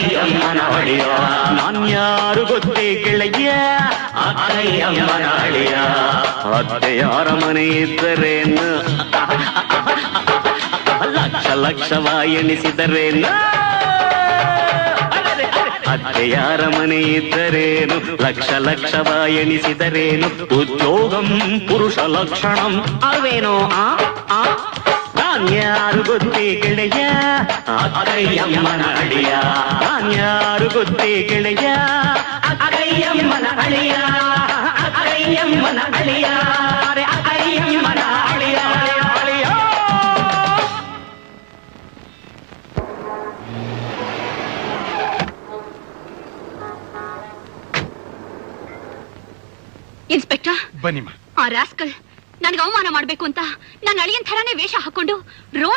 ಅಕ್ಕಯ್ಯಮ್ಮನ ಅಳಿಯ ನಾನ್ಯಾರು ಗೊತ್ತೇ ಗೆಳೆಯ ಅಕ್ಕಯ್ಯಮ್ಮನ ಅಳಿಯ ಅತ್ತೆಯಾರ ಮನೆ ಇದ್ದರೇನು ಲಕ್ಷ ಲಕ್ಷವ ಎಣಿಸಿದರೇನು ಅತ್ತೆಯಾರ ಮನೆ ಇದ್ದರೇನು ಲಕ್ಷ ಲಕ್ಷವ ಎಣಿಸಿದರೇನು ಉದ್ಯೋಗಂ ಪುರುಷ ಲಕ್ಷಣಂ ಅವೇನೋ ನಾನ್ಯಾರು ಗೊತ್ತೇ ಗೆಳೆಯ ಅಕ್ಕಯ್ಯಮ್ಮನ ಅಳಿಯ ನಾನ್ಯಾರು ಗೊತ್ತೇ ಗೆಳೆಯ ಅಕ್ಕಯ್ಯಮ್ಮನ ಅಳಿಯ ಅಕ್ಕಯ್ಯಮ್ಮನ ಅಳಿಯ ಅಕ್ಕಯ್ಯಮ್ಮನ ಅಳಿಯ ಅಳಿಯ. ಇನ್ಸ್ಪೆಕ್ಟರ್ ಬನ್ನಿಮ್ಮ. ಆ ರಾಸ್ಕಲ್ ನನಗೆ ಅವಮಾನ ಮಾಡ್ಬೇಕು ಅಂತ ನನ್ನ ಅಳಿಯನ್ ಥರಾನೇ ವೇಷ ಹಾಕೊಂಡು ರೋಡ್